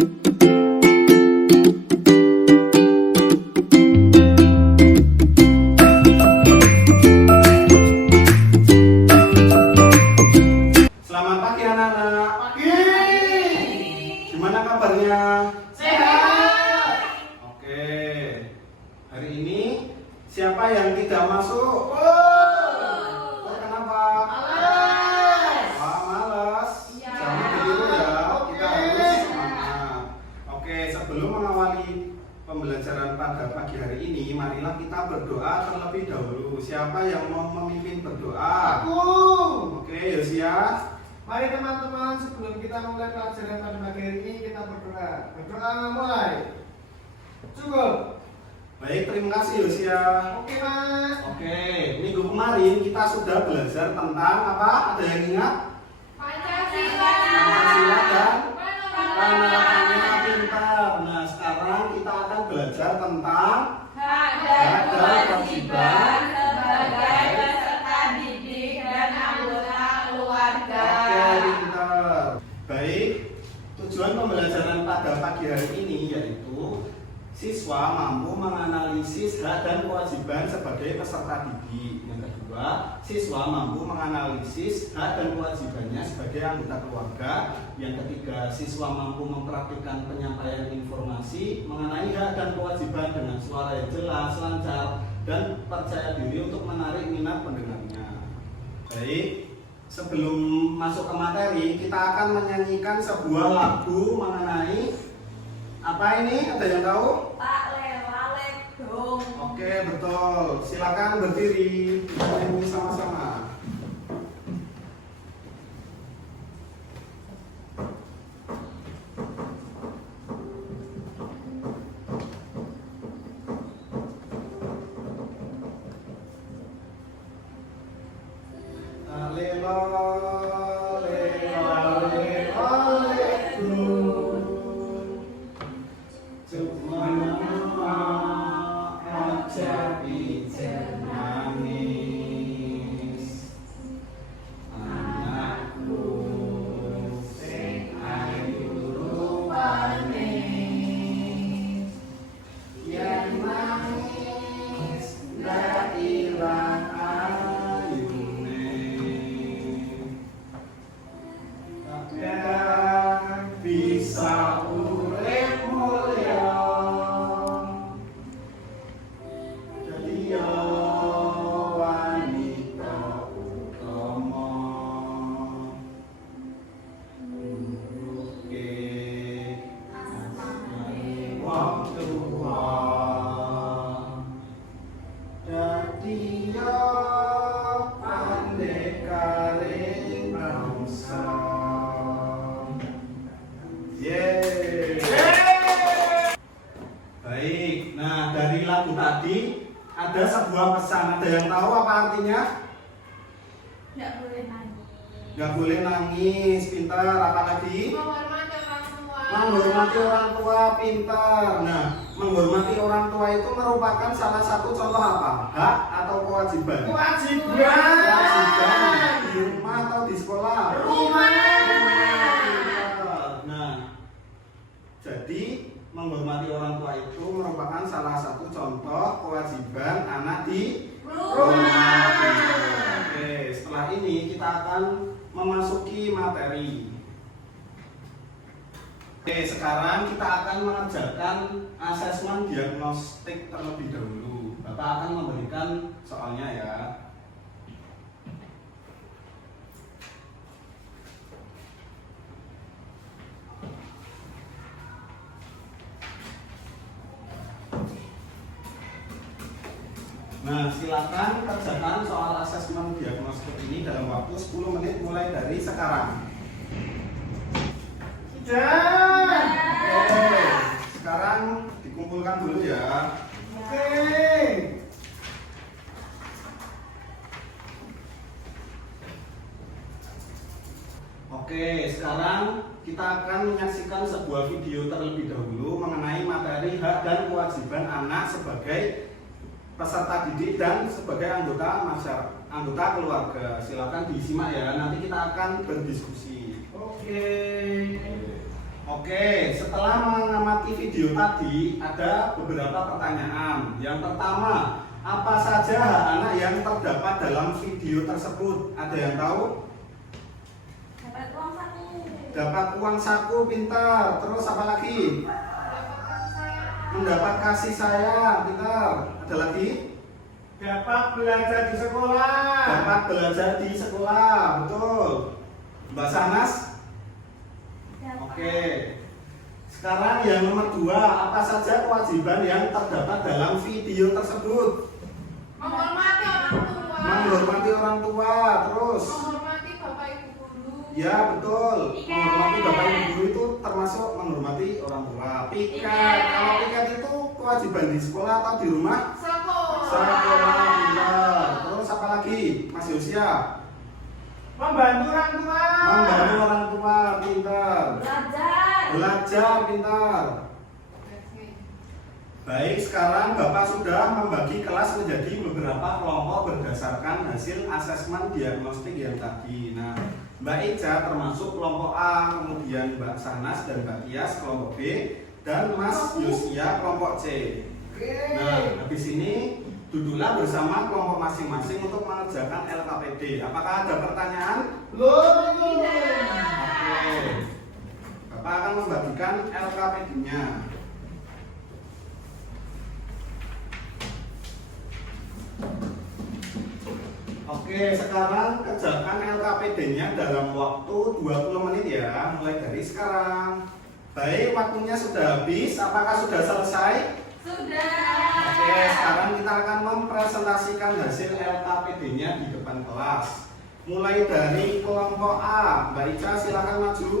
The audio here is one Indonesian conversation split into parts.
Selamat pagi anak-anak. Pagi. Gimana kabarnya? Sehat. Oke. Hari ini siapa yang tidak masuk? Kenapa? Males. Wah, malas. Iya. Jangan begitu ya. Oke. Kita harus semangat. Oke, sebelum mengawali pembelajaran pada pagi hari ini, marilah kita berdoa terlebih dahulu. Siapa yang mau memimpin berdoa? Aku. Oke, Yosia. Mari teman-teman, sebelum kita mulai pelajaran pada pagi hari ini, kita berdoa. Berdoa mulai. Cukup. Baik, terima kasih Yosia. Oke, Mas. Oke, minggu kemarin kita sudah belajar tentang apa? Ada yang ingat? Pancasila Dan penerapannya pintar. Nah, sekarang kita akan belajar tentang hak dan kewajiban sebagai peserta didik dan anggota keluarga. Oke, pintar. Baik, tujuan pembelajaran pada pagi hari ini yaitu siswa mampu menganalisis hak dan kewajiban sebagai peserta didik. Yang kedua, siswa mampu menganalisis hak dan kewajibannya sebagai anggota keluarga. Yang ketiga, siswa mampu mempraktikkan penyampaian informasi mengenai hak dan kewajiban dengan suara yang jelas, lancar, dan percaya diri untuk menarik minat pendengarnya. Baik, sebelum masuk ke materi, kita akan menyanyikan sebuah lagu mengenai apa ini? Ada yang tahu? Tak lewalek dong. Oke, betul. Silakan berdiri. Kita nyanyi sama-sama. Bisa urip mulya jadi wanita utama nuruke asmane wong tua dadi pandekaring bangsa. Baik, nah dari lagu tadi ada sebuah pesan. Ada yang tahu apa artinya? Tidak boleh nangis. Gak boleh nangis, pintar. Apa lagi? Menghormati orang tua. Menghormati orang tua, pintar. Nah, menghormati orang tua itu merupakan salah satu contoh apa? Hak atau kewajiban? Kewajiban. Kewajiban di rumah atau di sekolah? Rumah. Nah, jadi menghormati orang tua itu merupakan salah satu contoh kewajiban anak di rumah. Oke, setelah ini kita akan memasuki materi. Oke, sekarang kita akan mengerjakan asesmen diagnostik terlebih dahulu. Bapak akan memberikan soalnya ya. Nah, silakan kerjakan soal asesmen diagnostik ini dalam waktu 10 menit mulai dari sekarang. Sudah. Oke, sekarang dikumpulkan dulu ya. Oke. Oke, sekarang kita akan menyaksikan sebuah video terlebih dahulu mengenai materi hak dan kewajiban anak sebagai peserta didik dan sebagai anggota masyarakat, anggota keluarga. Silakan disimak ya, nanti kita akan berdiskusi. Oke. Oke, setelah mengamati video tadi, ada beberapa pertanyaan. Yang pertama, apa saja hak anak yang terdapat dalam video tersebut? Ada yang tahu? Dapat uang saku. Dapat uang saku, pintar. Terus apa lagi? Dapat saya. Mendapat kasih sayang, pintar. Ada lagi? Dapat belajar di sekolah. Dapat belajar di sekolah, betul. Mbak Sanas? Dapat. Oke. Sekarang yang nomor 2, apa saja kewajiban yang terdapat dalam video tersebut? Menghormati orang tua. Menghormati orang tua, terus? Menghormati bapak ibu guru. Ya, betul. Piket. Menghormati bapak ibu guru itu termasuk menghormati orang tua. Piket. Piket. Kalau piket itu kewajiban di sekolah atau di rumah? Sekolah. Sekolah, pintar. Terus apa lagi? Mas Yosia? Membantu orang tua. Membantu orang tua, pintar. Belajar. Belajar, pintar. Baik, sekarang Bapak sudah membagi kelas menjadi beberapa kelompok berdasarkan hasil asesmen diagnostik yang tadi. Nah, Mbak Eja termasuk kelompok A, kemudian Mbak Sanas dan Mbak Tias kelompok B, dan Mas Yosia kelompok C. Oke. Nah, habis ini duduklah bersama kelompok masing-masing untuk mengerjakan LKPD. Apakah ada pertanyaan? Loh. Oke. Bapak akan membagikan LKPD-nya. Oke, sekarang kerjakan LKPD-nya dalam waktu 20 menit ya, mulai dari sekarang. Baik, waktunya sudah habis. Apakah sudah selesai? Sudah. Oke, sekarang kita akan mempresentasikan hasil LKPD-nya di depan kelas. Mulai dari kelompok A, Mbak Ica silakan maju.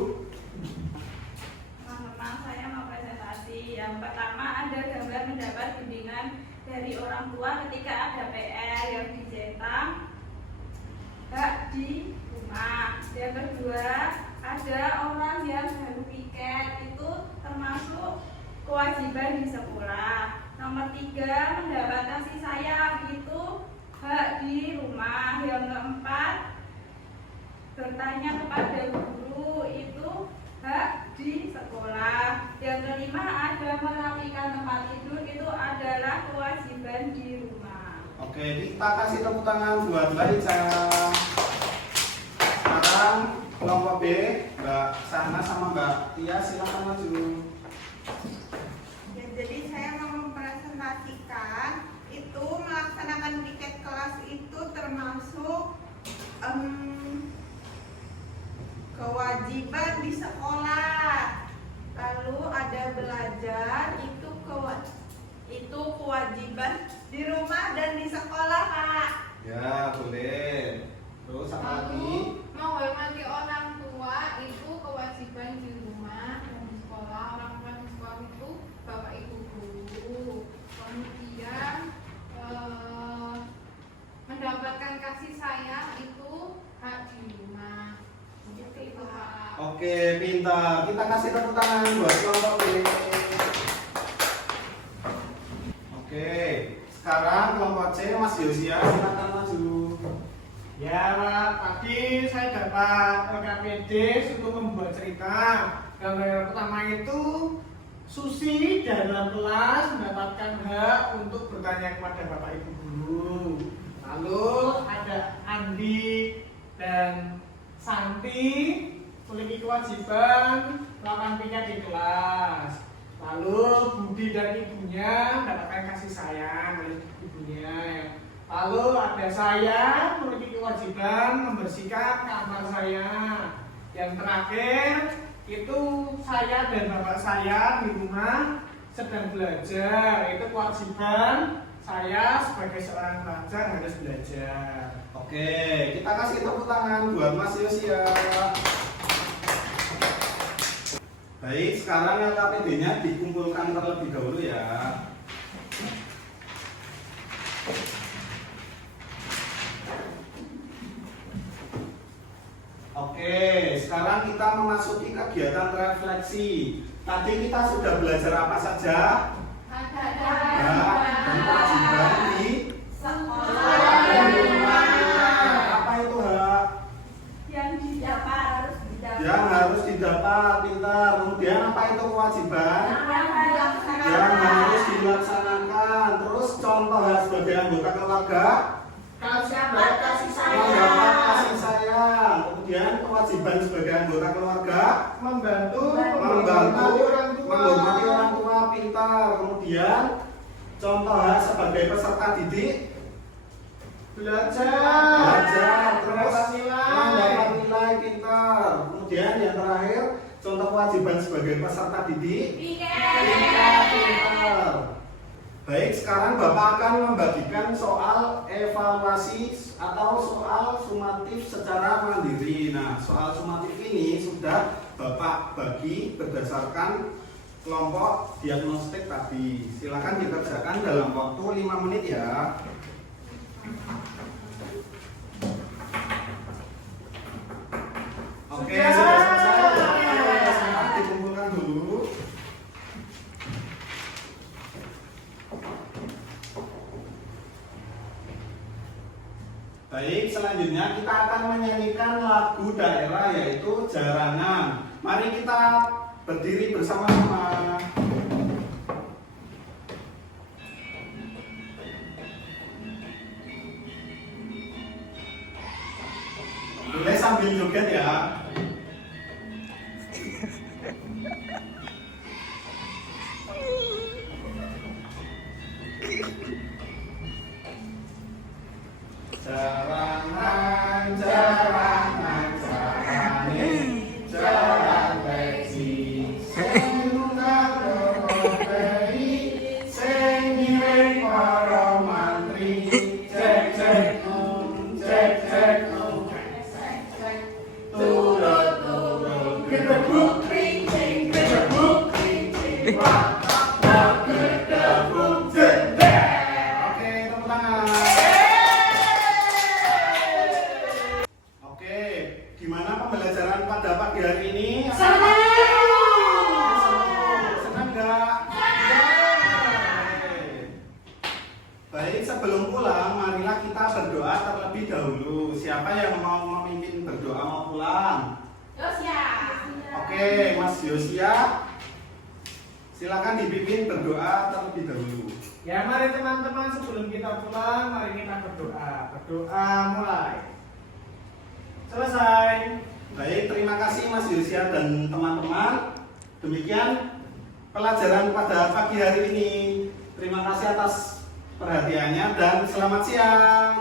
Teman-teman, saya mau presentasi. Yang pertama ada gambar mendapat bimbingan dari orang tua ketika ada PR yang dicetak hak di rumah. Yang kedua ada orang yang baru piket, itu termasuk kewajiban di sekolah. Nomor 3 mendapat kasih sayang, itu hak di rumah. Yang keempat bertanya kepada guru, itu hak di sekolah. Yang kelima ada merapikan tempat tidur, itu adalah kewajiban di rumah. Oke, kita kasih tepuk tangan buat Mbak Ica. Sekarang kelompok B, Mbak Sana sama Mbak Tia silakan maju. Ya, jadi saya mau mempresentasikan itu melaksanakan piket kelas itu termasuk kewajiban di sekolah. Lalu ada belajar, itu kewajiban di rumah dan di sekolah, Pak. Ya, boleh. Terus apa lagi? Menghormati orang tua itu kewajiban di rumah dan di sekolah. Orang tua di sekolah itu bapak ibu guru. Kemudian mendapatkan kasih sayang itu hak di rumah. Gitu itu Pak. Oke, pintar. Kita kasih tepuk tangan buat kelompok B. Oke, sekarang kelompok C, Mas Yosia silakan maju. Ya, Pak. Tadi saya dapat LKPD untuk membuat cerita. Gambar yang pertama itu Susi dalam kelas mendapatkan hak untuk bertanya kepada Bapak Ibu guru. Lalu ada Andi dan Santi memiliki kewajiban melakukan piket di kelas. Lalu Budi dan ibunya mendapatkan kasih sayang oleh ibunya. Lalu ada saya memiliki kewajiban membersihkan kamar saya. Yang terakhir itu saya dan bapak saya di rumah sedang belajar. Itu kewajiban saya sebagai seorang pelajar harus belajar. Oke, kita kasih tepuk tangan buat Mas Yosia. Baik, sekarang LKPD-nya dikumpulkan terlebih dahulu ya. Oke, sekarang kita memasuki kegiatan refleksi. Tadi kita sudah belajar apa saja? Ada Dan kewajiban di sekolah dan di rumah. Apa itu hak? yang didapat harus didapat. Yang harus didapat, pintar. Kemudian apa itu kewajiban? Dilaksanakan. Yang harus dilaksanakan. Terus contoh ya sebagai anggota keluarga Dapat kasih sayang. mendapat kasih sayang. Kemudian kewajiban sebagai anggota keluarga Membantu menghormati orang tua, pintar. Kemudian contoh ya sebagai peserta didik belajar, terus mendapat nilai, pintar. Kemudian yang terakhir contoh kewajiban sebagai peserta didik pintar. Baik, sekarang Bapak akan membagikan soal evaluasi atau soal sumatif secara mandiri. Nah, soal sumatif ini sudah Bapak bagi berdasarkan kelompok diagnostik tadi. Silakan dikerjakan dalam waktu 5 menit ya. Oke, sudah selesai. Sebentar dikumpulkan dulu. Baik, selanjutnya kita akan menyanyikan lagu daerah yaitu Jarangan. Mari kita berdiri bersama-sama. Boleh sambil joget ya. Jarangan, jarangan, jarane, jaran besi, sing nunggang berperi, sing ngiring para mantri, cek cek kum, turut turut, gedebuk kerincing, wak wak gedebuk jender. Oke, tepuk tangan. Gimana pembelajaran pada pagi hari ini? Senang nggak? Baik, sebelum pulang, marilah kita berdoa terlebih dahulu. Siapa yang mau memimpin berdoa mau pulang? Oke, Mas Yosia, silakan dipimpin berdoa terlebih dahulu. Ya, mari teman-teman sebelum kita pulang, mari kita berdoa. Berdoa mulai. Selesai. Baik, terima kasih Mas Yosia dan teman-teman. Demikian pelajaran pada pagi hari ini. Terima kasih atas perhatiannya dan selamat siang.